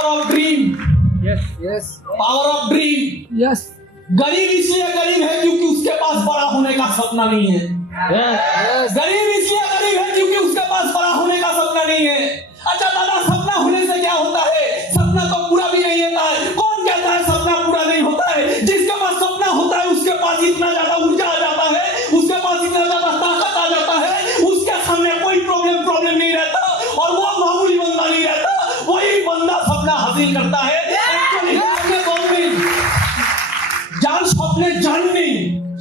Power of dream. Yes power of dream. Yes गरीब इसलिए गरीब है क्योंकि उसके पास बड़ा होने का सपना नहीं है। गरीब इसलिए गरीब है क्योंकि उसके पास बड़ा होने का सपना नहीं है। अच्छा दादा, सपना होने से क्या होता है? सपना तो पूरा भी नहीं होता है। कौन कहता है सपना पूरा नहीं होता है? जिसके पास सपना होता है उसके पास इतना ज्यादा ऊर्जा आ जाता है, उसके पास इतना ज्यादा ताकत आ जाता है, उसके सामने कोई प्रॉब्लम नहीं रहता और वो मामूली बंदा नहीं रहता। वही बंदा सपना हासिल करता है। যার স্বপ্নের জান নেই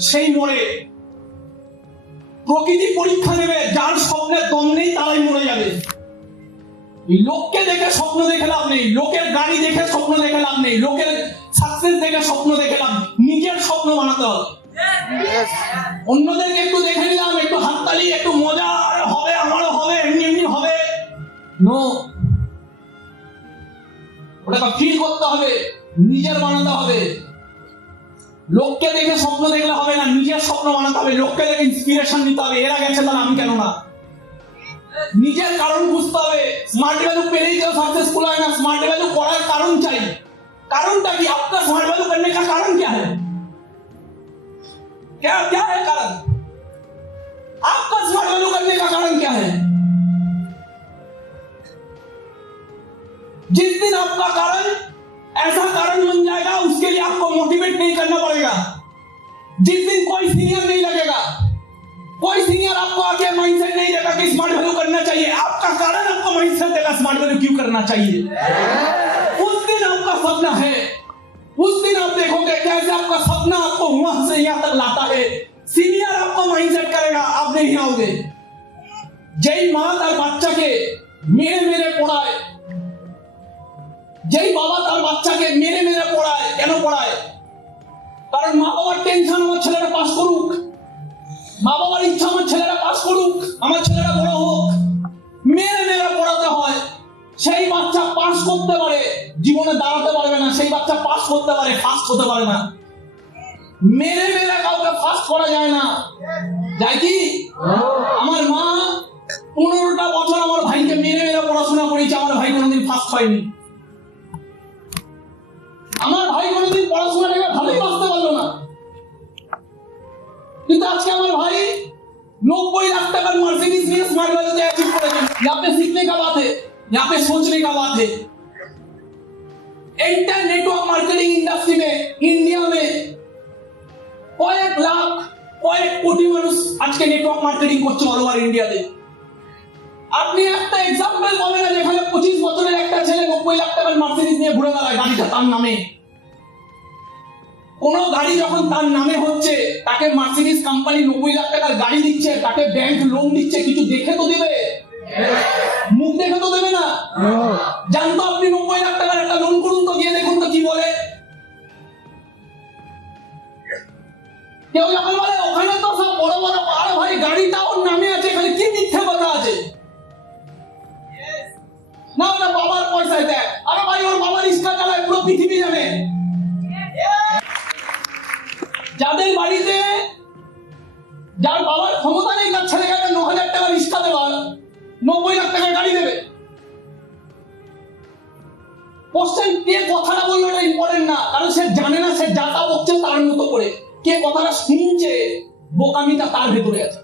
সেই মরে। প্রকৃতি পরীক্ষা নেবে, যার স্বপ্নের দম নেই তারাই মরে যাবে। লোককে দেখে স্বপ্ন দেখে লাভ নেই, লোকের গাড়ি দেখে স্বপ্ন দেখে লাভ নেই, লোকের সাকসেস দেখে স্বপ্ন দেখে লাভ, নিজের স্বপ্ন বানাতে হবে। অন্যদেরকে একটু দেখে নিলাম, একটু হাততালি, একটু মজা হবে, আমারও হবে, এমনি হবে, নো, ওটাকে ফিল করতে হবে, নিজের বানাতে হবে। লোককে দেখে স্বপ্ন দেখলে হবে না, নিজের স্বপ্ন বানাতে হবে। লোককে দেখে ইন্সপিরেশন নিতে হবে, এরা গেছে তাহলে আমি কেন না। নিজের কারণ বুঝতে হবে। স্মার্ট ভ্যালু পেলেই কেউ सक्सेसफुल হয় না। स्मार्ट वैल्यू করার কারণ চাই। কারণটা কি? आपका स्मार्ट वैल्यू करने का कारण क्या है? क्या है कारण? आपका स्मार्ट वैल्यू करने का कारण क्या है? जिस दिन आपका कारण ऐसा कारण बन जाएगा, उसके लिए आपको मोटिवेट नहीं करना पड़ेगा। जिस दिन कोई सीनियर नहीं लगेगा, कोई सीनियर आपको आके माइंडसेट नहीं देगा कि स्मार्ट वैल्यू करना चाहिए, आपका कारण आपको माइंडसेट देगा स्मार्ट वैल्यू क्यों करना चाहिए। उस दिन आपका सपना है, उस दिन आप देखोगे कैसे आपका सपना आपको वहां से यहां तक लाता है। सीनियर आपको माइंडसेट करेगा, आप नहीं आओगे। जय मां तार বাচ্চাকে মেরে মেরে পড়ায়, যেই বাবা তার বাচ্চাকে মেরে মেরে পড়ায়, কেন পড়ায়? কারণ মা বাবার টেনশন আমার ছেলেটা পাস করুক, মা বাবার ইচ্ছা আমার ছেলেটা পাস করুক, আমার ছেলেটা বড় হোক। মেরে মেরে পড়াতে হয়। সেই বাচ্চা পাস করতে পারে, জীবনে দাঁড়াতে পারবে না। সেই বাচ্চা পাস করতে পারে, ফার্স্ট হতে পারে না। মেরে মেরে কাউকে ফার্স্ট করা যায় না, যায় কি? আমার মা 15টা বছর আমার ভাইকে মেরে মেরে পড়াশোনা করেছে, আমার ভাই কোনোদিন ফার্স্ট হয়নি। আমার ভাই কোনোদিন পড়াশোনাটাকে ভালোই বাঁচতে পারলো না, কিন্তু আজকে আমার ভাই 90 লাখ টাকার মার্সিডিজ নিয়ে स्मार्ट वैल्यू से अचीव करेছে। यहाँ पे सीखने का बात है, यहाँ पे सोचने का बात है। इंटर नेटवर्क मार्केटिंग इंडस्ट्री में इंडिया में কয়েক লাখ কয়েক কোটি মানুষ আজকে নেটওয়ার্ক মার্কেটিং করছে অল ওভার ইন্ডিয়াতে। আপনি একটা এক্সাম্পল পাবেন না যেখানে 25 বছরের একটা ছেলে 90 লাখ টাকার মার্সিডিজ নিয়ে ঘুরে বেড়ায়, গাড়িটা তার নামে। কোন গাড়ি যখন তার নামে হচ্ছে, তাকে মার্সিডিজ কোম্পানি 90 লাখ টাকার গাড়ি দিচ্ছে, তাকে ব্যাংক লোন দিচ্ছে, কিছু দেখে তো দেবে, মুখ দেখে তো দেবে না। জানতো আপনি 90 লাখ টাকার একটা লোন করুন তো, গিয়ে দেখুন তো কি বলে। কেউ যখন বলে ওখানে তো সব বড় বড়, আরে ভাই গাড়িটা ওর নামে আছে, এখানে কি মিথ্যে কথা আছে? না না, বাবার পয়সায় দেয়। আরে ভাই ওর বাবা রিক্সা চালায়, পুরো পৃথিবী জানে। যাদের বাড়িতে, যার বাবার ক্ষমতা নেই, তার ছেলেকে 9,000 টাকা রিক্সা দেওয়ার, 90 লাখ টাকার গাড়ি দেবে। কোশ্চেন কে কথাটা বললো এটা ইম্পর্টেন্ট না, কারণ সে জানে না, সে যাতা বকছে তার মতো করে। কে কথাটা শুনছে, বোকামিটা তার ভেতরে আছে।